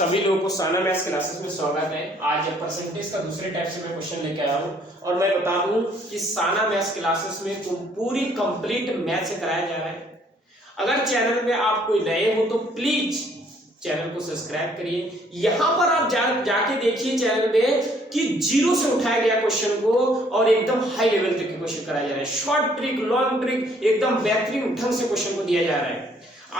सभी लोगों को साना मैथ्स क्लासेस में स्वागत है। आज परसेंटेज का दूसरे टाइप से मैं क्वेश्चन लेके आया हूँ और मैं बता दूं कि साना मैथ्स क्लासेस में पूरी कंप्लीट मैथ से कराया जा रहा है। अगर चैनल पे आप कोई नए हो तो प्लीज चैनल को सब्सक्राइब करिए। यहाँ पर आप जाके देखिए चैनल पे कि जीरो से उठाया गया क्वेश्चन को और एकदम हाई लेवल तक के क्वेश्चन कराया जा रहा है। शॉर्ट ट्रिक, लॉन्ग ट्रिक, एकदम बेहतरीन ढंग से क्वेश्चन को दिया जा रहा है।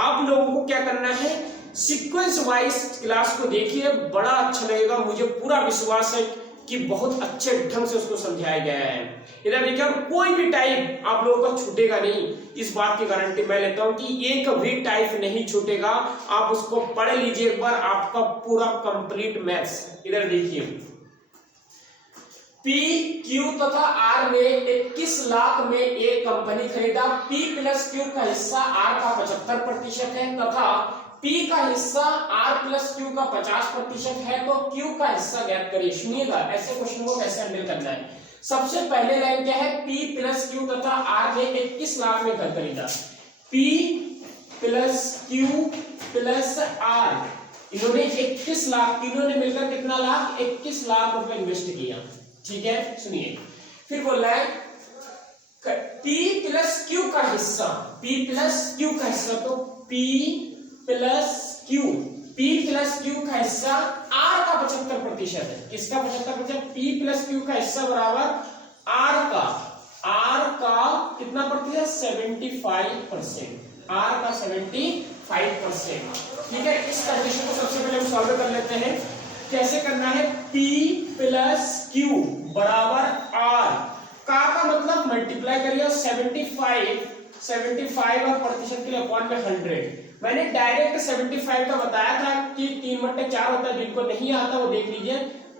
आप लोगों को क्या करना है, सीक्वेंस वाइज क्लास को देखिए, बड़ा अच्छा लगेगा। मुझे पूरा विश्वास है कि बहुत अच्छे ढंग से उसको समझाया गया है। इधर देखिए, और कोई भी टाइप आप लोगों का छूटेगा नहीं, इस बात की गारंटी मैं लेता हूं कि एक भी टाइप नहीं छूटेगा। आप उसको पढ़ लीजिए एक बार, आपका पूरा कंप्लीट मैथ्स। इधर देखिए, P, Q तथा R ने 21 लाख में एक कंपनी खरीदा। P प्लस Q का हिस्सा R का 75% है तथा P का हिस्सा R प्लस Q का 50% है, तो Q का हिस्सा ज्ञात करिए। सुनिएगा, ऐसे क्वेश्चन को कैसे हैंडल करना है। सबसे पहले लाइन क्या है, P प्लस Q तथा R ने 21 लाख में घर खरीदा। P plus Q plus R, इन्होंने 21 लाख, तीनों ने मिलकर कितना लाख, 21 लाख रुपए इन्वेस्ट किया। ठीक है, सुनिए, फिर बोल रहा है P प्लस Q का हिस्सा, P प्लस Q का हिस्सा, तो P plus Q, P plus Q का हिस्सा R का 75% है। किसका 75%? P प्लस Q का हिस्सा बराबर R का कितना प्रतिशत? 75%, R का 75%। ठीक है, इस कंडीशन को सबसे पहले हम सॉल्व कर लेते हैं। कैसे करना है, P प्लस Q बराबर R का मतलब मल्टीप्लाई करिए 75 और प्रतिशत के लिए अपॉन में 100। मैंने डायरेक्ट 75 का बताया था कि 3/4 होता है, जिनको नहीं आता वो देख लीजिए।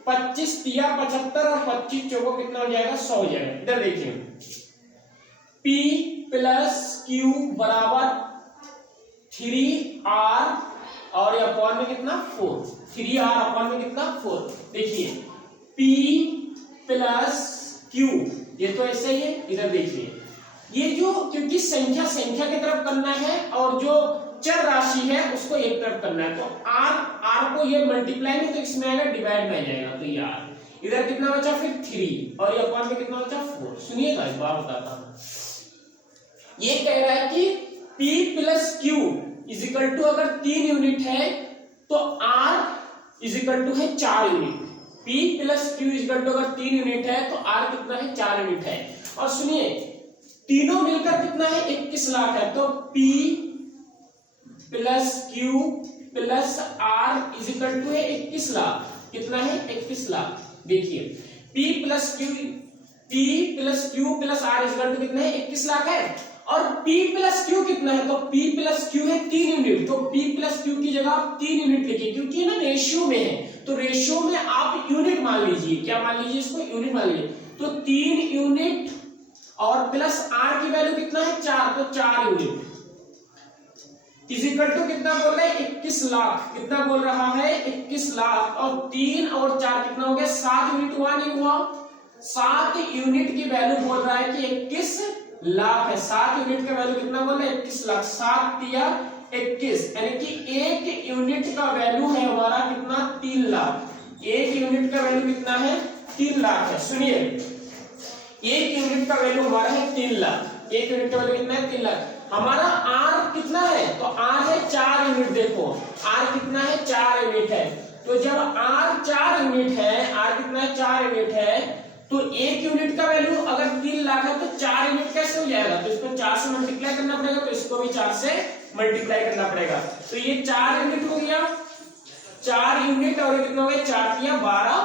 25 तिया 75 और 25 चौको कितना हो जाएगा, 100 हो जाएगा। इधर देखिए, P प्लस Q बराबर 3R और ये अपॉन में कितना, 4। 3R अपॉन में कितना, 4। देखिए, P प्लस Q, ये तो ऐसे ही है। इधर देखिए, ये जो, क्योंकि संख्या की तरफ करना है और जो चर राशि है उसको एक तरफ करना है, तो R को ये मल्टीप्लाई में, तो इसमें आएगा डिवाइड में आ जाएगा, तो ये R। इधर कितना बचा, फिर 3 और ये अपॉन में कितना बचा, 4। सुनिएगा, एक बार बताता हूं। ये कह रहा है कि P plus Q is equal to, अगर 3 यूनिट है तो R इज इक्वल टू है 4 unit. P plus Q is equal to, अगर 3 यूनिट है तो R कितना है, 4 यूनिट है। और सुनिए, तीनों मिलकर कितना है, 21 लाख है, तो P plus Q plus R is equal to है 21 लाख। कितना है, 21 लाख। देखिए, P plus Q plus R is equal to कितना है, 21 लाख है। और P प्लस Q कितना है, तो P प्लस Q है 3 यूनिट, तो P प्लस Q की जगह आप 3 यूनिट लिखिए, क्योंकि ना रेशियो में है, तो रेशियो में आप यूनिट मान लीजिए। क्या मान लीजिए, इसको यूनिट मान लीजिए। तो 3 यूनिट और प्लस R की वैल्यू कितना है, 4, तो 4 यूनिट इज इक्वल टू कितना बोल रहा है, 21 लाख। कितना बोल रहा है, 21 लाख। और 3 और 4 कितना हो गया, 7 यूनिट हुआ, नहीं हुआ? 7 यूनिट की वैल्यू बोल रहा है कि 21 लाख है। 7 यूनिट का वैल्यू कितना बोल रहा है, 21 लाख। 7 तिया 21, यानी कि 1 यूनिट का वैल्यू है हमारा कितना, 3 लाख। 1 यूनिट का वैल्यू कितना है, 3 लाख है। सुनिए, 1 यूनिट का वैल्यू हमारा है 3 लाख। 1 यूनिट का वैल्यू कितना है, 3 लाख। हमारा R कितना है, तो R है 4 यूनिट। देखो, R कितना है, 4 यूनिट है। तो जब R 4 यूनिट है, R कितना है, 4 यूनिट है, तो 1 यूनिट का वैल्यू अगर 3 लाख है तो 4 यूनिट कैसे हो जाएगा, तो इसको 4 से मल्टीप्लाई करना पड़ेगा, तो इसको भी 4 से मल्टीप्लाई करना पड़ेगा। तो ये 4 यूनिट हो गया, 4 यूनिट, और कितना हो गया, 4 तिया 12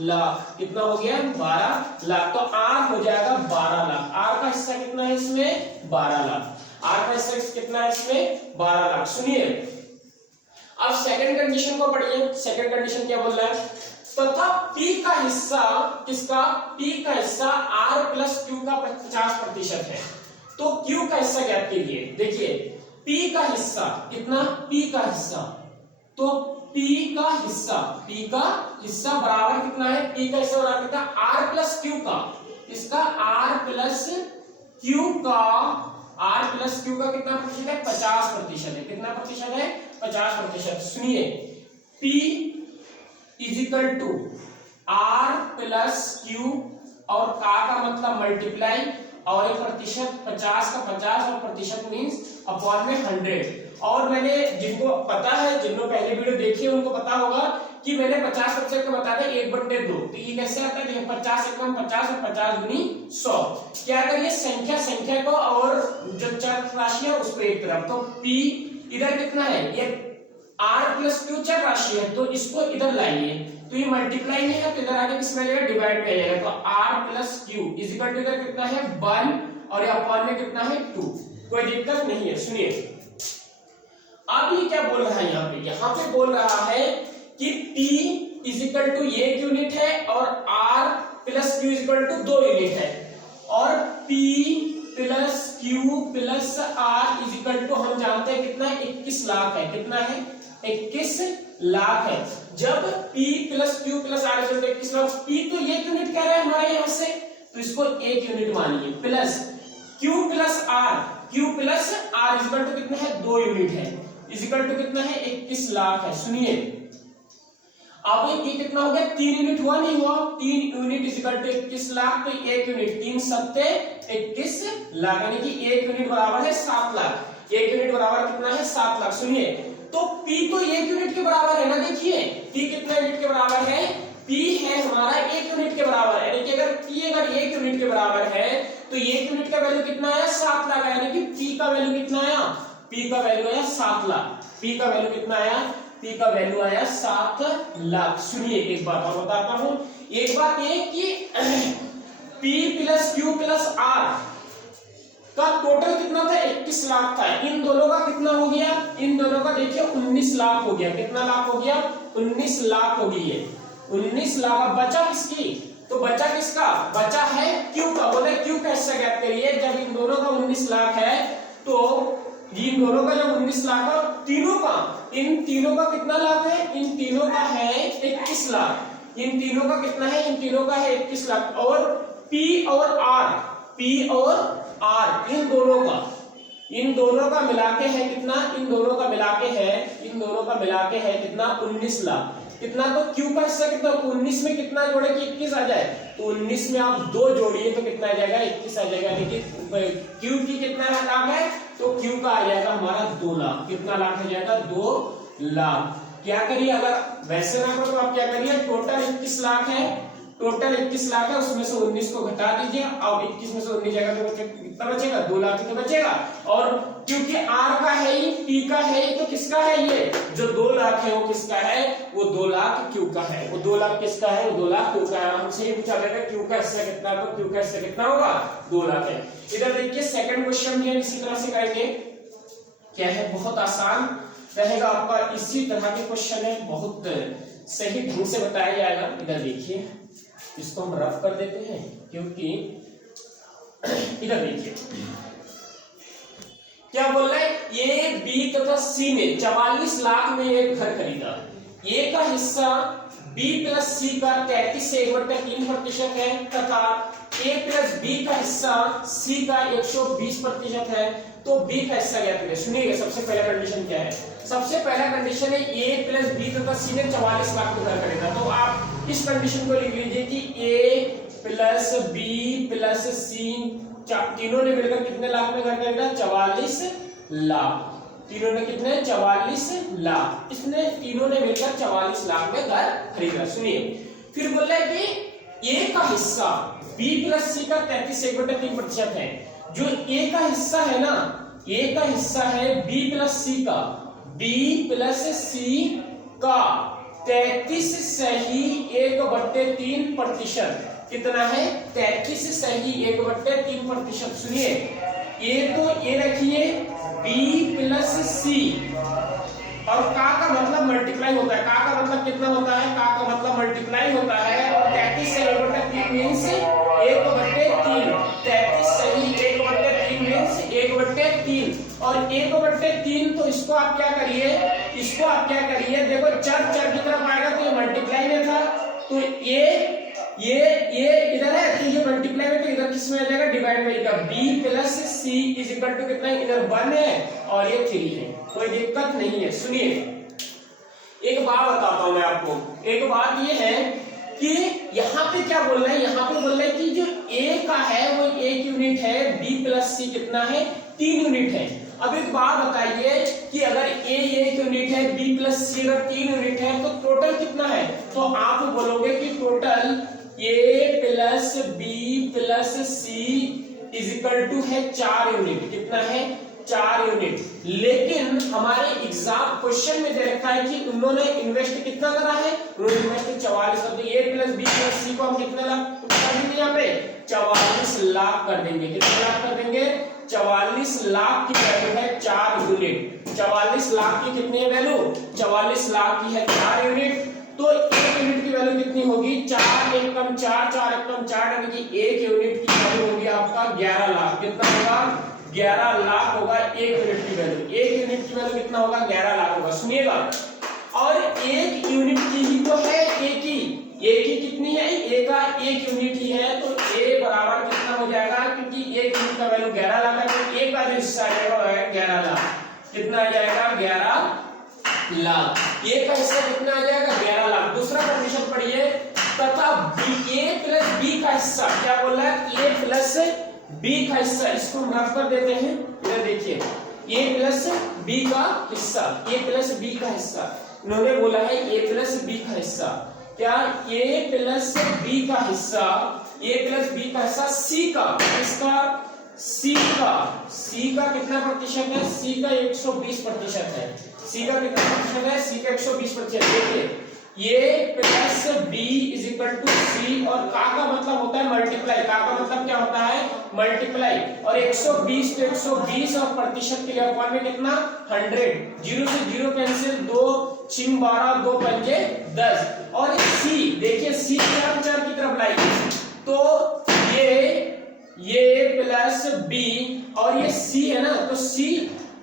लाख। कितना हो गया, 12 लाख। तो R हो जाएगा 12 लाख। R का हिस्सा कितना है इसमें, 12 लाख। R का हिस्सा कितना है इसमें, 12 लाख। सुनिए, अब सेकंड कंडीशन को पढ़िए। सेकंड कंडीशन क्या बोल रहा है, तथा P का हिस्सा, किसका, P का हिस्सा R प्लस Q का 50% है, तो Q का हिस्सा ज्ञात कीजिए। देखिए, P का हिस्सा कितना, P का हिस्सा, तो P का हिस्सा बराबर कितना है, P का हिस्सा बराबर कितना, R प्लस Q का, इसका R प्लस Q का कितना प्रतिशत है, 50% है। कितना प्रतिशत है, 50%। सुनिए, P equal to R plus Q, और का मतलब मल्टीप्लाई, और एक प्रतिशत 50 का 50, और प्रतिशत मीन्स अपॉन में 100। और मैंने जिनको पता है, जिन्होंने पहले वीडियो देखी है उनको पता होगा कि मैंने 50% का बता दिया 1/2। तो ये कैसे आता है, 50 एकम 50 और 50 गुनी 100। क्या करिए, संख्या को और जो चर राशि है उसको एक तरफ, तो p इधर कितना है, ये r प्लस क्यू चर राशि है, तो इसको इधर लाइए, तो ये मल्टीप्लाई में है तो इधर आगे किसमें आ जाएगा, डिवाइड में आ जाएगा। तो r plus Q equal to इधर कितना है 1 और ये अपॉन में कितना है 2। कोई दिक्कत नहीं है। सुनिए अब ये क्या बोल रहा है, यहाँ पे बोल रहा है कि p इजिकल टू ये यूनिट है और r plus Q equal to 2 unit है, और p plus Q plus r equal to हम जानते हैं कितना है, 21 लाख है। कितना है, 21 लाख है। जब p plus Q plus r equal to 21 lakh, p तो ये यूनिट कह रहा है हमारे यहाँ से, तो इसको एक यूनिट मानिए, plus q plus r equal to कितना है 2 यूनिट है, इजिकल टू कितना है 21 लाख है। सुनिए अब ये कितना हो गया, 3 यूनिट हुआ नहीं हुआ, 3 यूनिट इजिकल टू 21 लाख, तो 1 यूनिट 3 सत्ते 21 लाख, यानी कि 1 यूनिट बराबर है 7 लाख। 1 यूनिट बराबर कितना है 7 लाख। सुनिए तो p तो 1 यूनिट के बराबर है ना, देखिए p कितना यूनिट के बराबर है, p है हमारा 1 यूनिट के बराबर है, यानी कि अगर p अगर 1 यूनिट के बराबर है तो 1 यूनिट का वैल्यू कितना आया 7 लाख, यानी कि p का वैल्यू कितना आया, p का वैल्यू आया 7 लाख। p का वैल्यू कितना आया, p का वैल्यू आया 7 लाख। सुनिए एक बात और बताता हूं, एक बात ये कि p plus Q plus r का टोटल कितना था 21 लाख था, इन दोनों का कितना हो गया, इन दोनों का देखिए 19 लाख हो गया। कितना लाख हो गया, 19 लाख हो गई है, 19 लाख। बचा किसकी, तो बचा किसका, बचा है क्यू का। बोले क्यू कैसे ज्ञात करिए, जब इन दोनों का 19 लाख है तो इन दोनों का जब 19 लाख है, तीनों का, इन तीनों का कितना लाख है, इन तीनों का है 21 लाख। इन तीनों का कितना है, इन तीनों का है 21 लाख। और P और R इन दोनों का मिलाके है कितना, इन दोनों का मिलाके है कितना 19 लाख। कितना, तो Q का हिस्सा कितना, 19 में कितना जोड़े कि 21 आ जाए, तो 19 में आप 2 जोड़िए तो कितना आ जाएगा 21 आ जाएगा। देखिए Q की कितना लाख है, तो Q का आ जाएगा हमारा 2 लाख। कितना लाख आ जाएगा, 2 लाख। क्या करिए, अगर वैसे ना करो तो आप क्या करिए, टोटल 21 लाख है, टोटल 21 लाख है, उसमें से 19 को घटा दीजिए, और 21 में से 19 जाएगा तो कितना बचेगा, 2 लाख ही तो बचेगा। और क्योंकि R का है ही, P का है ही, तो किसका है, ये जो 2 लाख है वो किसका है, वो 2 लाख Q का है। वो 2 लाख किसका है, वो 2 लाख Q का है। हमसे ये पूछा गया था Q का हिस्सा कितना, तो Q का हिस्सा कितना होगा, 2 लाख है। इधर देखिए सेकंड क्वेश्चन भी इसी तरह से करेंगे। क्या है, बहुत आसान रहेगा आपका, इसी तरह के क्वेश्चन है, बहुत सही ढंग से बताया जाएगा। इधर देखिए, इसको हम रफ कर देते हैं क्योंकि इधर देखिए क्या बोल रहा है, ए बी तथा सी ने 44 लाख में एक घर खरीदा। ए का हिस्सा बी प्लस सी का 33 से 1/3% है तथा ए प्लस बी का हिस्सा सी का 120% है, तो बी का हिस्सा ज्ञात करें। सुनिएगा, सबसे पहला कंडीशन क्या है, सबसे पहला कंडीशन है ए प्लस बी तथा सी ने 44 लाख में घर खरीदा। तो आप इस कंडीशन को लिख लीजिए कि ए प्लस बी प्लस सी तीनों ने मिलकर कितने लाख में घर खरीदा, 44 लाख। तीनों ने कितने, 44 लाख। इसने तीनों ने मिलकर 44 लाख में घर खरीदा। सुनिए फिर बोल रहा है कि ए का हिस्सा बी प्लस सी का 33 से 1/3% है। जो ए का हिस्सा है ना, ए का हिस्सा है बी प्लस सी का, बी प्लस सी का 33 सही 1/3%। कितना है, 33 सही 1/3%। सुनिए ए तो ए रखिए बी प्लस सी, और का मतलब मल्टीप्लाई होता है। का मतलब कितना होता है, का मतलब मल्टीप्लाई होता है, और 33 से 1/3 मीन्स 1/3। 33 सही 1/3 मीन्स 1/3, और 1/3 तो इसको आप क्या करिए, देखो चर की तरफ आएगा तो ये मल्टीप्लाई में था, तो ये इधर है तो ये मल्टीप्लाई में, तो इधर किस में आ जाएगा, डिवाइड में आएगा। b plus C is equal to कितना है, इधर 1 है और ये 3 है, कोई दिक्कत नहीं है। सुनिए एक बात बताता हूं मैं आपको, एक बात ये है कि यहाँ पे क्या बोल रहे हैं, यहाँ पे बोल रहे हैं कि जो ए का है वो 1 यूनिट है, बी प्लस सी कितना है 3 यूनिट है। अब एक बात बताइए कि अगर ए 1 यूनिट है, बी प्लस सी अगर 3 यूनिट है तो टोटल कितना है, तो आप बोलोगे कि total A plus B plus C is equal to है 4 यूनिट, कितना है 4 यूनिट। लेकिन हमारे एग्जाम क्वेश्चन में दे रखा है कि उन्होंने इन्वेस्ट कितना करा है, उन्होंने इन्वेस्ट 44, तो ए प्लस बी प्लस सी को हम कितने लाख कर देंगे, यहाँ पे 44 लाख कर देंगे, कितने लाख कर देंगे 44 लाख की वैल्यू है 4 यूनिट। 44 लाख की कितनी है वैल्यू, 44 लाख की है 4 यूनिट। तो 1 यूनिट की वैल्यू कितनी होगी, 4 एकम 4, 4 एकम 4, यानी कि 1 यूनिट की वैल्यू होगी आपका 11 लाख। कितना होगा 11 लाख होगा 1 यूनिट की वैल्यू। 1 यूनिट की वैल्यू कितना होगा 11 लाख होगा। सुनिएगा, और 1 यूनिट की ही तो है ए की कितनी है, ए का 1 यूनिट ही है, तो ए बराबर कितना हो जाएगा, क्योंकि 1 यूनिट का वैल्यू 11 लाख है, तो ए का जो हिस्सा आएगा वो है 11 लाख। कितना आ जाएगा 11 लाख। ए का हिस्सा कितना आ जाएगा 11 लाख। दूसरा कंडीशन पढ़िए, तथा ए प्लस बी का हिस्सा, क्या बोल रहा है, ए प्लस बी का हिस्सा, इसको हम रख कर देते हैं, इधर देखिए ए प्लस बी का हिस्सा, ए प्लस बी का हिस्सा, इन्होंने बोला है ए प्लस बी का हिस्सा, क्या ए प्लस बी का हिस्सा, ए प्लस बी का हिस्सा सी का, इसका सी का कितना प्रतिशत है, सी का 120% है, सी का कितना प्रतिशत है, सी का 120%। देखिए ये plus B is equal to C, और का मतलब होता है मल्टीप्लाई, का मतलब क्या होता है मल्टीप्लाई, और 120 तो 120 और प्रतिशत के लिए अपन में कितना 100, 0 से 0 कैंसिल, 2 6 12, 2 पंजे 10, और सी देखिए सी चार की तरफ लाइए, तो ये प्लस बी और ये सी है ना, तो सी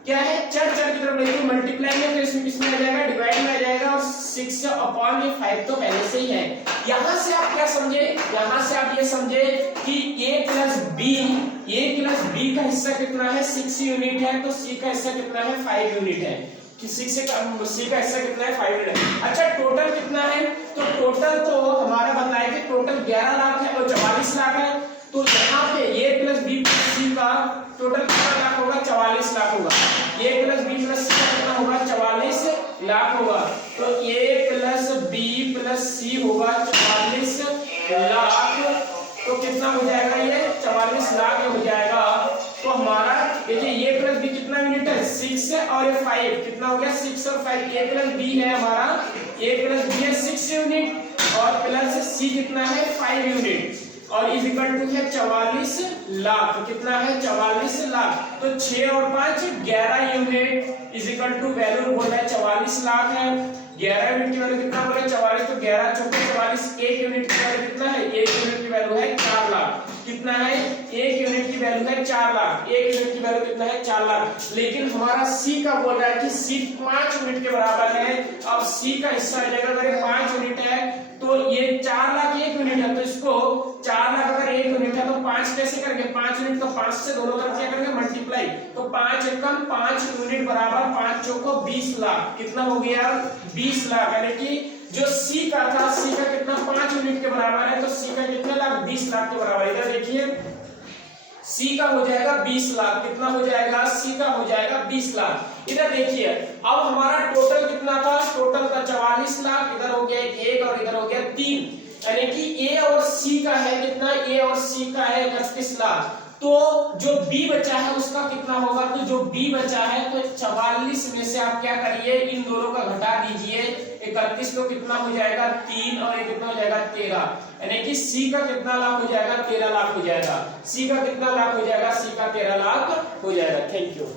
क्या है चार की तरफ लेके मल्टीप्लाई में, तो इसमें किसमें आ जाएगा डिवाइड में आ जाएगा, और 6 अपॉन ये 5 तो पहले से ही है। यहां से आप क्या समझे, यहां से आप ये समझे कि a प्लस बी का हिस्सा कितना है 6 यूनिट है, तो c का हिस्सा कितना है 5 यूनिट है, कि सी का हिस्सा कितना है 5 यूनिट है। अच्छा टोटल कितना है, तो टोटल तो हमारा बताया कि टोटल 11 लाख है और 44 लाख है, तो यहाँ पे a प्लस बी प्लस सी का टोटल कितना लाख होगा 44 लाख होगा, a प्लस बी प्लस सी का कितना होगा 44 लाख होगा, तो a प्लस बी प्लस सी होगा 44 लाख, तो कितना हो जाएगा ये 44 लाख हो जाएगा। तो हमारा देखिए a प्लस बी कितना यूनिट है 6 और ये 5, कितना हो गया 6 और 5, a प्लस बी है हमारा, a प्लस बी है 6 यूनिट और प्लस सी कितना है 5 यूनिट, और इज इक्वल टू है 44 लाख, कितना है 44 लाख, तो 6 और 5 11 unit is equal to value बोल रहा है 44 लाख है, 11 यूनिट की वैल्यू कितना बोल रहा है 44, तो 11 चौके 44, 1 यूनिट की वैल्यू कितना है, 1 यूनिट की वैल्यू है 4 लाख, कितना है 1 यूनिट की वैल्यू है 4 लाख, 1 यूनिट की वैल्यू कितना है 4 लाख। लेकिन हमारा सी का बोल रहा है कि सी 5 यूनिट के बराबर है, अब सी का हिस्सा आ जाएगा, अगर ये 5 यूनिट है तो ये 4 लाख 1 यूनिट है, तो इसको 4 लाख अगर 1 यूनिट है तो 5 कैसे करेंगे, 5 यूनिट तो 5 से दोनों तरफ क्या करेंगे मल्टीप्लाई, तो 5 एकम 5 यूनिट बराबर 5 चौको 20 लाख, कितना हो गया 20 लाख, यानी कि जो सी का था, सी का कितना 5 यूनिट के बराबर है, तो सी का कितना लाख 20 लाख के बराबर। इधर देखिए सी का हो जाएगा 20 लाख, कितना हो जाएगा सी का हो जाएगा 20 लाख। इधर देखिए अब हमारा टोटल कितना था, टोटल था 44 लाख, इधर हो गया 1 और इधर हो गया 3, यानी कि ए और सी का है कितना, ए और सी का है 31 लाख, तो जो बी बचा है उसका कितना होगा, तो जो बी बचा है तो 44 में से आप क्या करिए इन दोनों का घटा दीजिए, 31 तो कितना हो जाएगा 3 और ये कितना हो जाएगा 13, यानी कि सी का कितना लाख हो जाएगा 13 लाख हो जाएगा, सी का कितना लाख हो जाएगा, सी का 13 लाख हो जाएगा। Thank you.